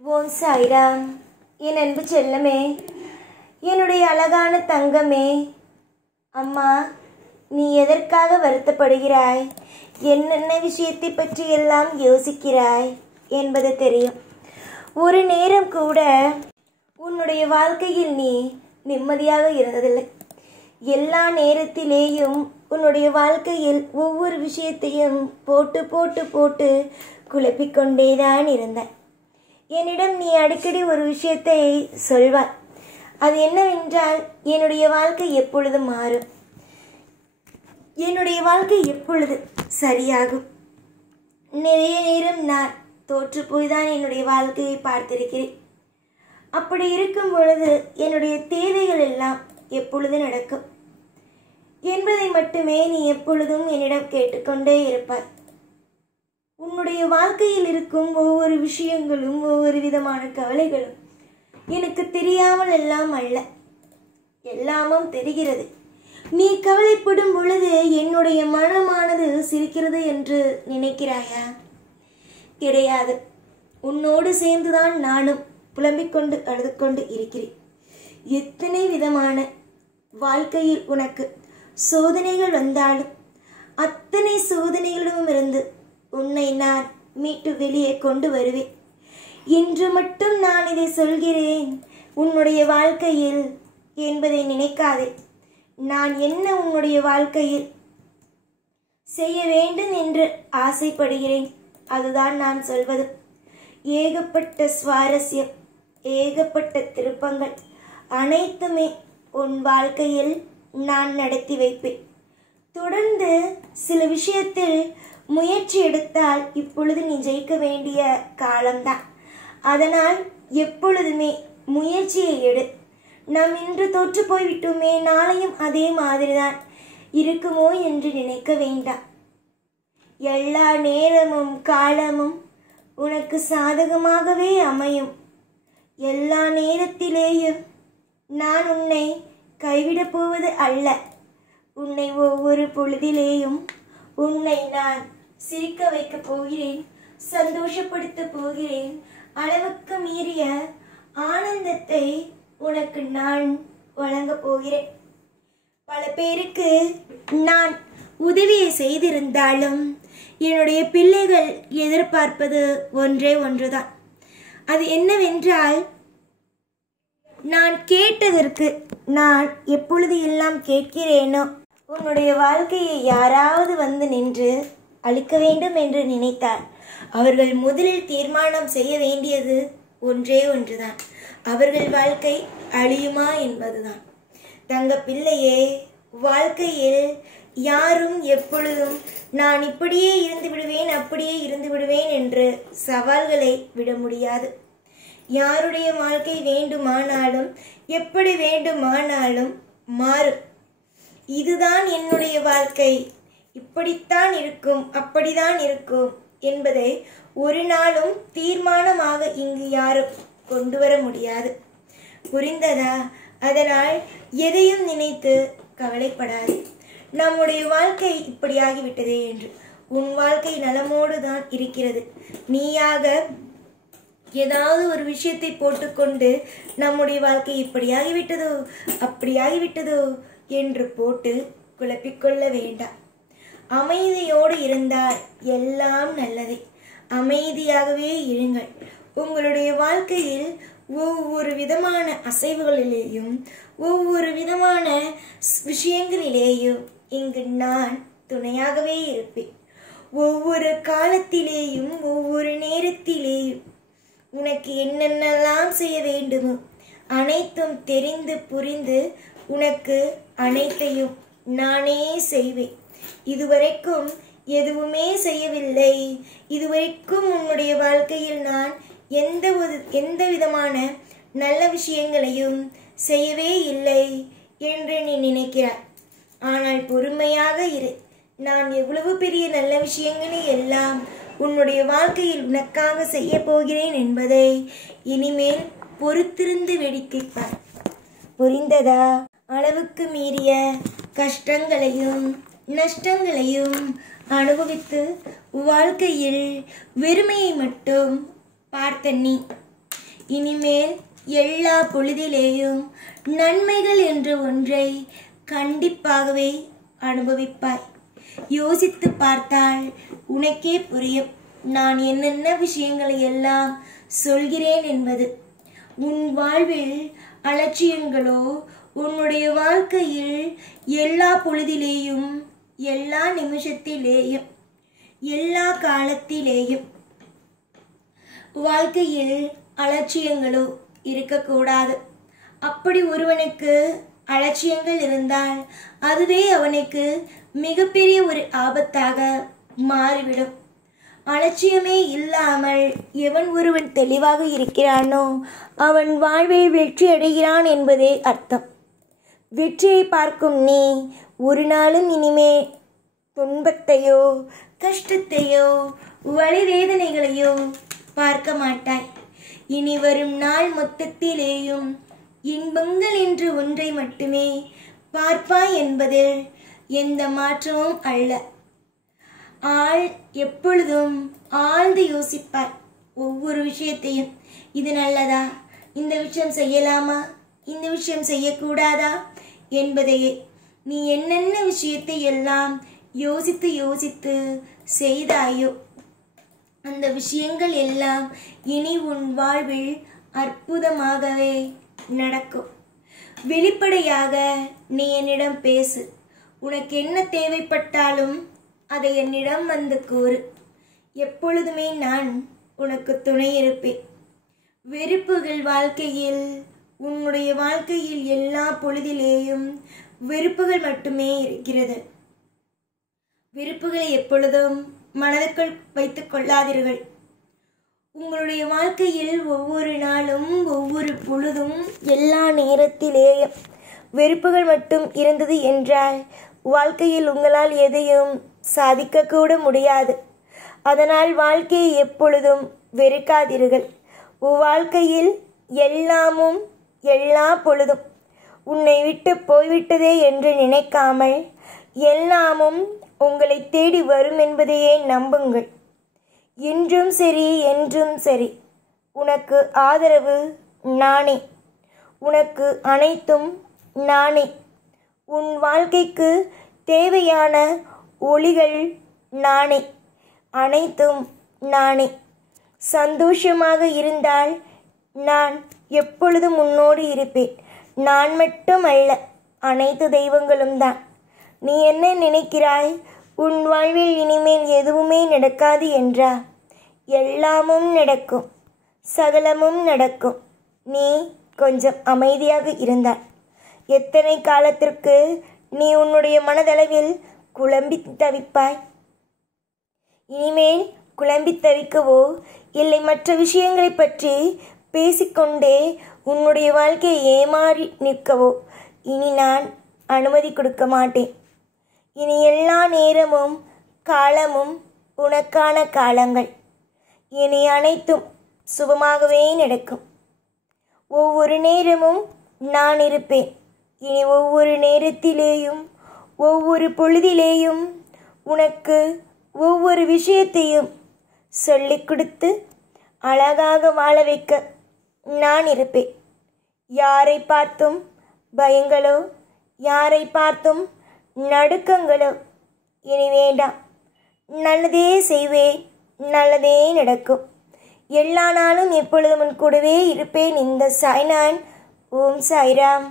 ஓம் சாய்ராம். என் அன்பு செல்லமே, என்னுடைய அழகான தங்கமே, அம்மா நீ எதற்காக வருத்தப்படுகிறாய், என்னென்ன விஷயத்தை பற்றி எல்லாம் யோசிக்கிறாய் என்பது தெரியும். ஒரு நேரம் கூட உன்னுடைய வாழ்க்கையில் நீ நிம்மதியாக இருந்ததில்லை. எல்லா நேரத்திலேயும் உன்னுடைய வாழ்க்கையில் ஒவ்வொரு விஷயத்தையும் போட்டு போட்டு போட்டு குழப்பிக்கொண்டேதான் இருந்தாய். என்னிடம் நீ அடிக்கடி ஒரு விஷயத்தை சொல்வாய். அது என்னவென்றால், என்னுடைய வாழ்க்கை எப்பொழுது மாறும், என்னுடைய வாழ்க்கை எப்பொழுது சரியாகும். நிறைய நேரம் நான் தோற்று போய்தான் என்னுடைய வாழ்க்கையை பார்த்திருக்கிறேன். அப்படி இருக்கும் பொழுது என்னுடைய தேவைகள் எல்லாம் எப்பொழுது நடக்கும் என்பதை மட்டுமே நீ எப்பொழுதும் என்னிடம் கேட்டுக்கொண்டே இருப்பாய். உன்னுடைய வாழ்க்கையில் இருக்கும் ஒவ்வொரு விஷயங்களும் ஒவ்வொரு விதமான கவலைகளும் எனக்கு தெரியாமல் எல்லாம் அல்ல, எல்லாமும் தெரிகிறது. நீ கவலைப்படும் பொழுது என்னுடைய மனமானது சிரிக்கிறது என்று நினைக்கிறாயா? கிடையாது. உன்னோடு சேர்ந்துதான் நானும் புலம்பிக் கொண்டு அழுது கொண்டு இருக்கிறேன். எத்தனை விதமான வாழ்க்கையில் உனக்கு சோதனைகள் வந்தாலும் அத்தனை சோதனைகளிலும் இருந்து உன்னை நான் மீட்டு வெளியே கொண்டு வருவேன். இன்று மட்டும் நான் இதை சொல்கிறேன் உன்னுடைய வாழ்க்கையில் என்பதை நினைக்காதே. நான் என்ன உன்னுடைய வாழ்க்கையில் செய்ய வேண்டும் என்று ஆசைப்படுகிறேன், அதுதான் நான் சொல்வது. ஏகப்பட்ட சுவாரஸ்யம், ஏகப்பட்ட திருப்பங்கள் அனைத்துமே உன் வாழ்க்கையில் நான் நடத்தி வைப்பேன். தொடர்ந்து சில விஷயத்தில் முயற்சி எடுத்தால் இப்பொழுது நீ ஜெயிக்க வேண்டிய காலம்தான். அதனால் எப்பொழுதுமே முயற்சியை எடு. நாம் இன்று தோற்று போய்விட்டோமே, நாளையும் அதே மாதிரிதான் இருக்குமோ என்று நினைக்க வேண்டாம். எல்லா நேரமும் காலமும் உனக்கு சாதகமாகவே அமையும். எல்லா நேரத்திலேயும் நான் உன்னை கைவிடப் போவது அல்ல. உன்னை ஒவ்வொரு பொழுதிலேயும் உன்னை நான் சிரிக்க வைக்கப் போகிறேன், சந்தோஷப்படுத்த போகிறேன். அளவுக்கு மீறிய ஆனந்தத்தை உனக்கு நான் வழங்கப் போகிறேன். பல பேருக்கு நான் உதவியை செய்திருந்தாலும் என்னுடைய பிள்ளைகள் எதிர்பார்ப்பது ஒன்றே ஒன்றுதான். அது என்னவென்றால், நான் கேட்டதற்கு நான் எப்பொழுது எல்லாம் கேட்கிறேனோ உன்னுடைய வாழ்க்கையை யாராவது வந்து நின்று அழிக்க வேண்டும் என்று நினைத்தால் அவர்கள் முதலில் தீர்மானம் செய்ய வேண்டியது ஒன்றே ஒன்றுதான். அவர்கள் வாழ்க்கை அழியுமா என்பதுதான். தங்க பிள்ளையே, வாழ்க்கையில் யாரும் எப்பொழுதும் நான் இப்படியே இருந்து விடுவேன், அப்படியே இருந்து விடுவேன் என்று சவால்களை விட முடியாது. யாருடைய வாழ்க்கை வேண்டுமானாலும் எப்படி வேண்டுமானாலும் மாறும். இதுதான் என்னுடைய வாழ்க்கை, இப்படித்தான் இருக்கும், அப்படிதான் இருக்கும் என்பதை ஒரு நாளும் தீர்மானமாக இங்கு யாரும் கொண்டு வர முடியாது. புரிந்ததா? அதனால் எதையும் நினைத்து கவலைப்படாது. நம்முடைய வாழ்க்கை இப்படியாகிவிட்டதே என்று. உன் வாழ்க்கை நலமோடு தான் இருக்கிறது. நீயாக ஏதாவது ஒரு விஷயத்தை போட்டுக்கொண்டு நம்முடைய வாழ்க்கை இப்படியாகிவிட்டதோ அப்படியாகிவிட்டதோ என்று போட்டு குழப்பிக்கொள்ள வேண்டாம். அமைதியோடு இருந்தால் எல்லாம் நல்லதே. அமைதியாகவே இருங்கள். உங்களுடைய வாழ்க்கையில் ஒவ்வொரு விதமான அசைவுகளிலேயும் ஒவ்வொரு விதமான விஷயங்களிலேயும் இங்கு நான் துணையாகவே இருப்பேன். ஒவ்வொரு காலத்திலேயும் ஒவ்வொரு நேரத்திலேயும் உனக்கு என்னென்னலாம் செய்ய வேண்டுமோ அனைத்தும் தெரிந்து புரிந்து உனக்கு அனைத்தையும் நானே செய்வேன். இதுவரைக்கும் எதுவுமே செய்யவில்லை, இதுவரைக்கும் உன்னுடைய வாழ்க்கையில் நான் எந்த விதமான நல்ல விஷயங்களையும் செய்யவே இல்லை என்று நீ நினைக்கிறாய். ஆனால் பொறுமையாக இரு. நான் எவ்வளவு பெரிய நல்ல விஷயங்களை எல்லாம் உன்னுடைய வாழ்க்கையில் உனக்காக செய்ய போகிறேன் என்பதை இனிமேல் பொறுத்திருந்து வேடிக்கைப்பார். புரிந்ததா? அளவுக்கு மீறிய கஷ்டங்களையும் நஷ்டங்களையும் அனுபவித்து வாழ்க்கையில் வெறுமையை மட்டும் பார்த்த நீ இனிமேல் எல்லா பொழுதிலேயும் நன்மைகள் என்று ஒன்றை கண்டிப்பாகவே அனுபவிப்பாய். யோசித்து பார்த்தால் உனக்கே புரியும் நான் என்னென்ன விஷயங்களை எல்லாம் சொல்கிறேன் என்பது. உன் வாழ்வில் அலட்சியங்களோ உன்னுடைய வாழ்க்கையில் எல்லா பொழுதிலேயும் எல்லா நிமிஷத்திலேயும் எல்லா காலத்திலேயும் வாழ்க்கையில் அலட்சியங்களோ இருக்கக்கூடாது. அப்படி ஒருவனுக்கு அலட்சியங்கள் இருந்தால் அதுவே அவனுக்கு மிகப்பெரிய ஒரு ஆபத்தாக மாறிவிடும். அலட்சியமே இல்லாமல் எவன் ஒருவன் தெளிவாக இருக்கிறானோ அவன் வாழ்வில் வெற்றி அடைகிறான் என்பதே அர்த்தம். வெற்றியை பார்க்கும் நீ ஒரு நாளும் இனிமே துன்பத்தையோ கஷ்டத்தையோ வலி வேதனைகளையோ பார்க்க மாட்டாய். இனி வரும் நாள் மொத்தத்திலேயும் இன்பங்கள் என்று ஒன்றை மட்டுமே பார்ப்பாய் என்பதில் எந்த மாற்றமும் அல்ல. எப்பொழுதும் ஆழ்ந்து யோசிப்பாய் ஒவ்வொரு விஷயத்தையும். இது நல்லதா, இந்த விஷயம் செய்யலாமா, இந்த விஷயம் செய்யக்கூடாதா என்பதையே. நீ என்னென்ன விஷயத்தை எல்லாம் யோசித்து யோசித்து செய்தாயோ அந்த விஷயங்கள் எல்லாம் இனி உன் வாழ்வில் அற்புதமாகவே நடக்கும். வெளிப்படையாக நீ என்னிடம் பேசு. உனக்கு என்ன தேவைப்பட்டாலும் அதை என்னிடம் வந்து கூறு. எப்பொழுதுமே நான் உனக்கு துணை இருப்பேன். வெறுப்புகள் வாழ்க்கையில் உன்னுடைய வாழ்க்கையில் எல்லா பொழுதிலேயும் வெறுப்புகள் மட்டுமே இருக்கிறது. வெறுப்புகளை எப்பொழுதும் மனதுக்குள் வைத்துக் கொள்ளாதீர்கள். உங்களுடைய வாழ்க்கையில் ஒவ்வொரு நாளும் ஒவ்வொரு பொழுதும் எல்லா நேரத்திலேயும் வெறுப்புகள் மட்டும் இருந்தது என்றால் வாழ்க்கையில் உங்களால் எதையும் சாதிக்கக்கூட முடியாது. அதனால் வாழ்க்கையை எப்பொழுதும் வெறுக்காதீர்கள். வாழ்க்கையில் எல்லாமும் எல்லா பொழுதும் உன்னை விட்டு போய்விட்டதே என்று நினைக்காமல் எல்லாமும் உங்களை தேடி வரும் என்பதையே நம்புங்கள். இன்றும் சரி என்றும் சரி உனக்கு ஆதரவு நானே. உனக்கு அனைத்தும் நானே. உன் வாழ்க்கைக்கு தேவையான ஒளிகள் நானே. அனைத்தும் நானே. சந்தோஷமாக இருந்தால் நான் எப்பொழுதும் உன்னோடு இருப்பேன். நான் மட்டும் அல்ல, அனைத்து தெய்வங்களும் தான். நீ என்ன நினைக்கிறாய்? உன் வாழ்வில் இனிமேல் எதுவுமே நடக்காது என்றா? எல்லாமும் நடக்கும், சகலமும் நடக்கும். நீ கொஞ்சம் அமைதியாக இருந்தாய். எத்தனை காலத்திற்கு நீ உன்னுடைய மனதளவில் குழம்பி தவிப்பாய்? இனிமேல் குழம்பி தவிக்கவோ இல்லை மற்ற விஷயங்களை பற்றி பேசிக்கொண்டே உன்னுடைய வாழ்க்கையை ஏமாறி நிற்கவோ இனி நான் அனுமதி கொடுக்க மாட்டேன். இனி எல்லா நேரமும் காலமும் உனக்கான காலங்கள். இனி அனைத்தும் சுபமாகவே நடக்கும். ஒவ்வொரு நேரமும் நான் இருப்பேன். இனி ஒவ்வொரு நேரத்திலேயும் ஒவ்வொரு பொழுதிலேயும் உனக்கு ஒவ்வொரு விஷயத்தையும் சொல்லிக் கொடுத்து அழகாக வாழ வைக்க நான் இருப்பேன். யாரை பார்த்தும் பயங்களோ யாரை பார்த்தும் நடுக்கங்களோ இனி வேண்டாம். நல்லதே செய்வேன், நல்லதே நடக்கும். எல்லா நாளும் எப்பொழுதும் உன் கூடவே இருப்பேன். இந்த சாய்நான். ஓம் சாய்ராம்.